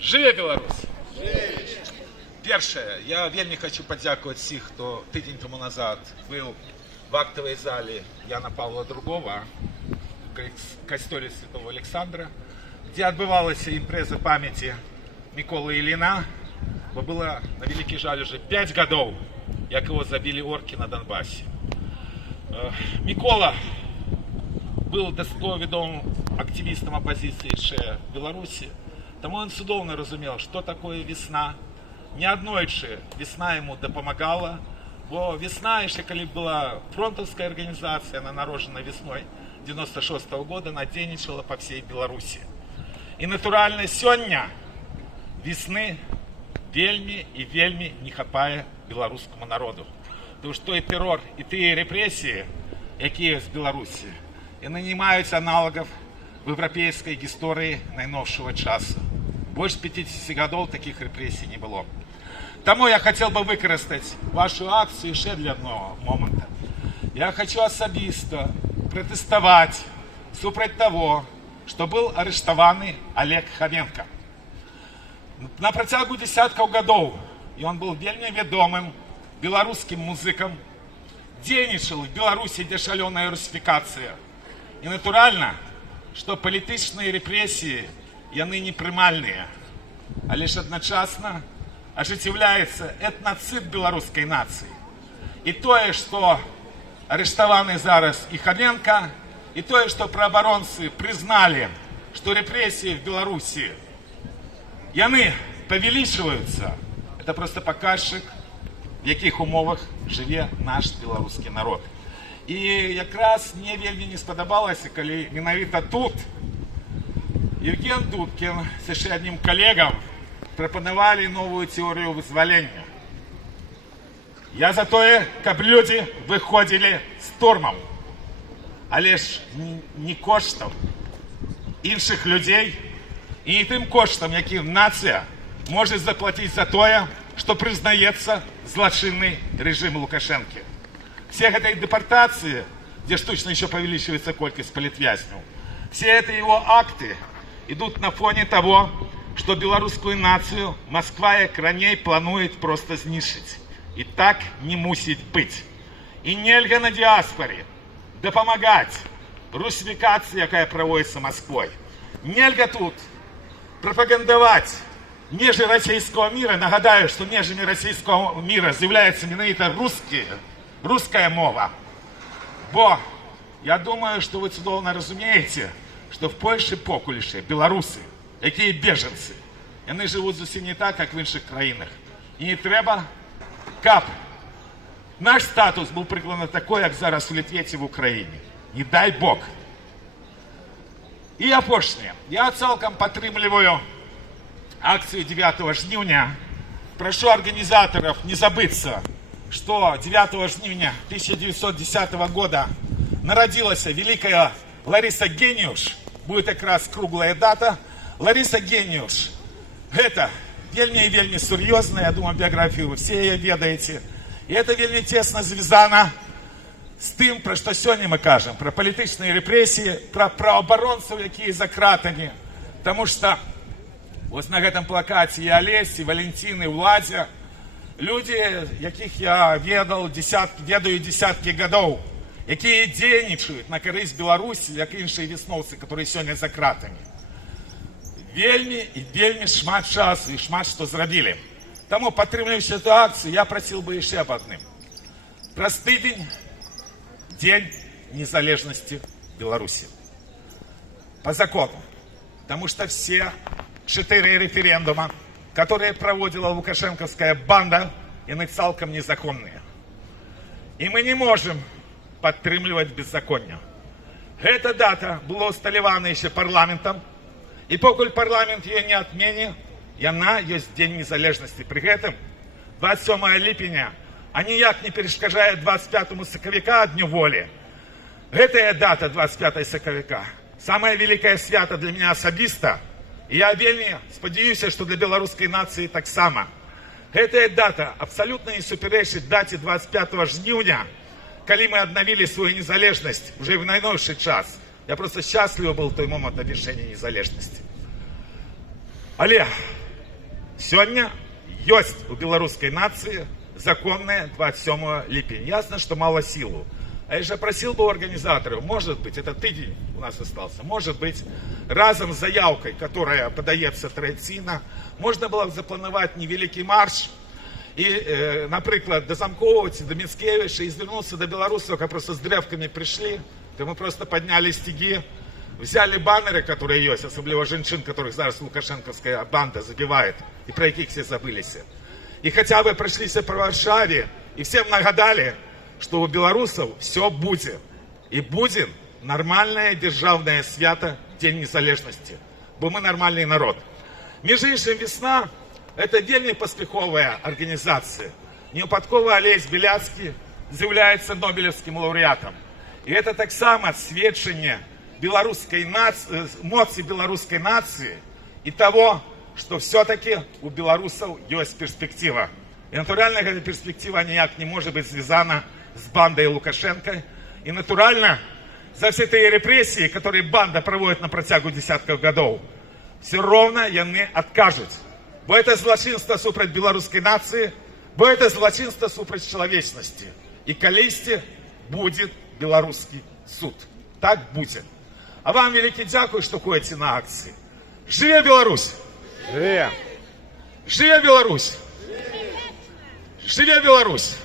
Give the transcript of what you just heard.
Жыве Беларусь! Першае, я вельмі хочу падзякаваць всіх, хто тыдзень тому назад был в актовой зале Яна Павла II в костеле Святого Александра, где отбывалась импреза памяти Миколы Іліна, бо было, на великий жаль, уже 5 годов, як его забили орки на Донбассе. Микола был досковідомым активистом оппозиции в Беларуси, тому он цудоўна разумел, что такое весна. Не аднойчы весна ему дапамагала, бо весна, еще калі была фронтовская организация, она народжена весной 96 года, она дзейнічала по всей Беларуси. И натуральна сёння весны вельмі и вельмі не хапае беларускаму народу. Потому что той террор и тыя репрессии, якія з Беларусі, яны не маюць аналагов в европейской гісторыі найновшего часу. Больше 50 годов таких репрессий не было. Тому я хотел бы выкористать вашу акцию еще для одного момента. Я хочу особисто протестовать супротив того, что был арестован Олег Хоменко. На протягу десятков годов, и он был вельмі ведомым белорусским музыком, дзейнічал в Беларуси, где шаленая русификация. И натурально, что политичные репрессии яны не прымальныя, а лишь одночасно ажыццяўляецца этноцид беларускай нации. И тое, что арестованы зараз и Хоменко, и тое, что правоабаронцы признали, что репрессии в Беларуси яны павялічваюцца, это просто показчик, в якіх умовах жыве наш беларускі народ. И якраз мне вельмі не спадабалася, калі менавіта тут Евген Дудкин с еще одним коллегом пропоновали новую теорию вызволения. Я за то, каб люди выходили штурмом, а лишь не коштом інших людей и не тем коштом, яким нация может заплатить за то, что признается злочинный режим Лукашенко. Всех этой депортации, где штучно еще повеличивается колькость политвязней, все это его акты идут на фоне того, что белорусскую нацию Москва як раней планует просто знішчыць. И так не мусить быть. И нельга на диаспоре дапамагаць русификации, якая проводится Москвой. Нельга тут пропагандовать межи российского мира. Нагадаю, что межами российского мира является менавіта русская мова. Бо я думаю, что вы цудоўна разумеете, что в Польше покуліші белорусы, якія беженцы, яны живут зусім не так, как в іншых краінах. И не трэба, каб наш статус был прикладно такой, как зараз у Литве ці в Украине. Не дай Бог. И апошняе. Я цалкам падтрымліваю акцию 9 жніўня. Прошу организаторов не забыться, что 9 жніўня 1910 года народилась великая Лариса Гениуш. Будет как раз круглая дата. Лариса Гениуш. Это вельмі и вельмі сур'ёзна. Я думаю, биографию вы все ее ведаете. И это вельмі тесно звязано с тем, про что сегодня мы кажем. Про политичные репрессии, про правоабаронцев, якія за кратами. Потому что вот на этом плакате и Олесь, и Валентин, и Владя, люди, яких я ведаю десятки годов, якія дзейнічаюць на карысць Беларусі, як іншыя весноўцы, которые сегодня за кратами. Вельмі и вельмі шмат часу и шмат что зрабілі. Тому, падтрымліваючы эту акцию, я просил бы еще об одном. Праз тыдзень День незалежности Беларуси. По закону. Потому что все 4 референдума, которые проводила лукашенковская банда, яны цалкам незаконные. И мы не можем падтрымліваць беззаконня. Эта дата была усталявана еще парламентом, и покуль парламент ее не отмене, яна есть День незалежности. При этом 27 липеня, а ніяк не перешкажае 25 сакавіка Дню воли. Гэтая дата 25 сакавіка самое великое свято для меня особисто, и я вельмі спадзяюся, что для белорусской нации таксама. Гэтая дата абсолютно не супярэчыць дате 25 жніўня, калі мы обновили свою незалежность уже в найновший час. Я просто счастлив был в той момент обвешения незалежности. Але Сёння ёсць у беларускай нацыі законная 27 липень. Ясно, что мало силу. А я же просил бы у организаторов, может быть, это тыдень у нас остался, может быть, разом с заявкой, которая подается традиційно, можно было бы запланировать невеликий марш и, например, до Замковицы, до Мицкевича, и звернуться до белорусов, которые просто с древками пришли, то мы просто подняли стиги, взяли баннеры, которые есть, особливо женщин, которых зараз лукашенковская банда забивает, и про яких все забылись. И хотя бы прошлись по Варшаве, и всем нагадали, что у белорусов все будет. И будет нормальное державное свято День незалежности. Бо мы нормальный народ. Между іншим, весна – это вельми поспеховая организация. Неупадково Олесь Беляцкий з'являється Нобелевским лауреатом. И это так само свідчення белорусской нации, моці белорусской нации и того, что все-таки у белорусов есть перспектива. И натурально эта перспектива никак не может быть связана с бандой Лукашенко. И натурально за все те репрессии, которые банда проводит на протягу десятков годов, все ровно яны откажут. Бо это злочинство супроть белорусской нации, бо это злочинство супроть человечности. И колисти будет белорусский суд. Так будет. А вам великий дякую, что ходите на акции. Живе Беларусь! Живе! Живе Беларусь! Живе Беларусь!